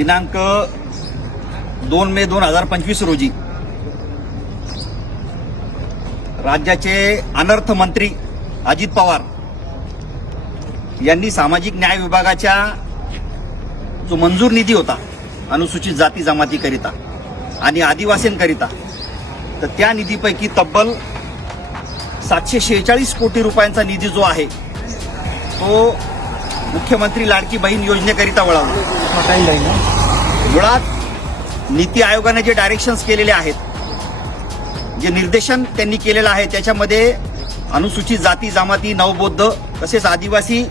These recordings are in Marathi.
दिनांक दोन मे दोन हजार पंचवीस रोजी. राज्याचे अनर्थ मंत्री अजित पवार यांनी सामाजिक न्याय विभागाच्या जो मंजूर निधी होता अनुसूचित जाती जमातीकरिता आणि आदिवासींकरिता तर त्या निधीपैकी तब्बल सातशे शेहेचाळीस कोटी रुपयांचा निधी जो आहे तो मुख्यमंत्री लाडकी बहीण योजनेकरिता वळवला मुळात नीती आयोगाने जे डायरेक्शन्स केलेले आहेत जे निर्देशन त्यांनी केलेलं आहे त्याच्यामध्ये अनुसूचित जाती जमाती नवबौद्ध तसेच आदिवासी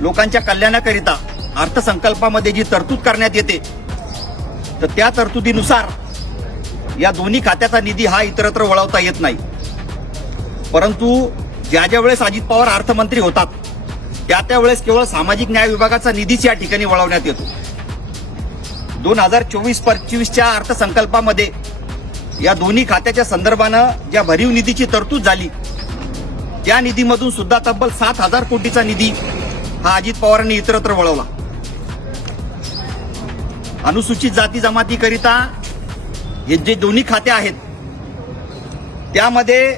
लोकांच्या कल्याणाकरिता अर्थसंकल्पामध्ये जी तरतूद करण्यात येते तर त्या तरतुदीनुसार या दोन्ही खात्याचा निधी हा इतरत्र वळवता येत नाही. परंतु ज्या ज्या वेळेस अजित पवार अर्थमंत्री होतात त्या त्यावेळेस केवळ सामाजिक न्याय विभागाचा निधीच या ठिकाणी वळवण्यात येतो. दोन हजार चोवीस पंचवीसच्या अर्थसंकल्पामध्ये या दोन्ही खात्याच्या संदर्भानं ज्या भरीव निधीची तरतूद झाली त्या निधीमधून सुद्धा तब्बल सात हजार कोटीचा निधी हा अजित पवारांनी इतरत्र वळवला. अनुसूचित जाती जमातीकरिता हे जे दोन्ही खाते आहेत त्यामध्ये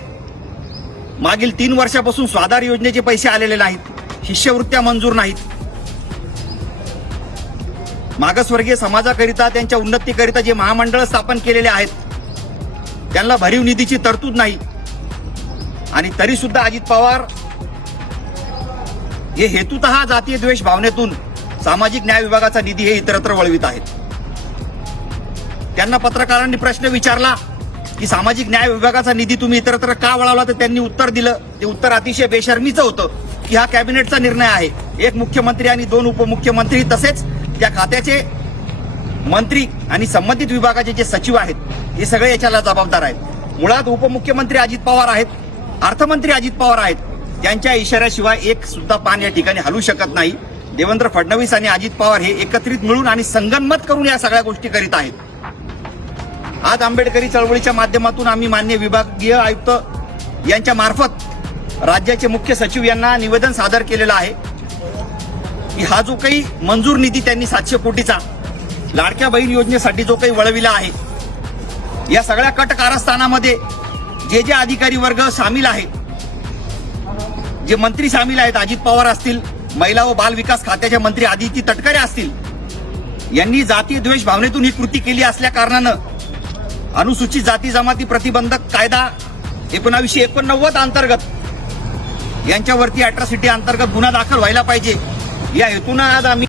मागील तीन वर्षापासून स्वाधार योजनेचे पैसे आलेले नाहीत. शिष्यवृत्त्या मंजूर नाहीत. मागासवर्गीय समाजाकरिता त्यांच्या उन्नतीकरिता जे महामंडळ स्थापन केलेले आहेत त्यांना भरीव निधीची तरतूद नाही. आणि तरी सुद्धा अजित पवार हे हेतुत जातीय द्वेष भावनेतून सामाजिक न्याय विभागाचा निधी हे इतरत्र वळवित आहेत. त्यांना पत्रकारांनी प्रश्न विचारला की सामाजिक न्याय विभागाचा निधी तुम्ही इतरत्र का वळवला तर त्यांनी उत्तर दिलं. ते उत्तर अतिशय बेशर्मीचं होतं की हा कॅबिनेटचा निर्णय आहे. एक मुख्यमंत्री आणि दोन उपमुख्यमंत्री तसेच त्या खात्याचे मंत्री आणि संबंधित विभागाचे जे सचिव आहेत हे सगळे याच्याला जबाबदार आहेत. मुळात उपमुख्यमंत्री अजित पवार आहेत अर्थमंत्री अजित पवार आहेत त्यांच्या इशाऱ्याशिवाय एक सुद्धा पान या ठिकाणी हलू शकत नाही. देवेंद्र फडणवीस आणि अजित पवार हे एकत्रित मिळून आणि संगनमत करून या सगळ्या गोष्टी करीत आहेत. आज आंबेडकरी चळवळीच्या माध्यमातून आम्ही मान्य विभागीय आयुक्त यांच्या मार्फत राज्याचे मुख्य सचिव यांना निवेदन सादर केलेलं आहे. की हा जो काही मंजूर निधी त्यांनी सातशे कोटीचा लाडक्या बहीण योजनेसाठी जो काही वळविला आहे या सगळ्या कट कारस्थानामध्ये जे जे अधिकारी वर्ग सामील आहे जे मंत्री सामील आहेत अजित पवार असतील महिला व बाल विकास खात्याचे मंत्री आदिती तटकरे असतील यांनी जातीय द्वेष भावनेतून ही कृती केली असल्या कारणानं अनुसूचित जाती जमाती प्रतिबंधक कायदा एकोणावीसशे एकोणनव्वद अंतर्गत यांच्यावरती अट्रॉसिटी अंतर्गत गुन्हा दाखल व्हायला पाहिजे. या हेतूनं आज आम्ही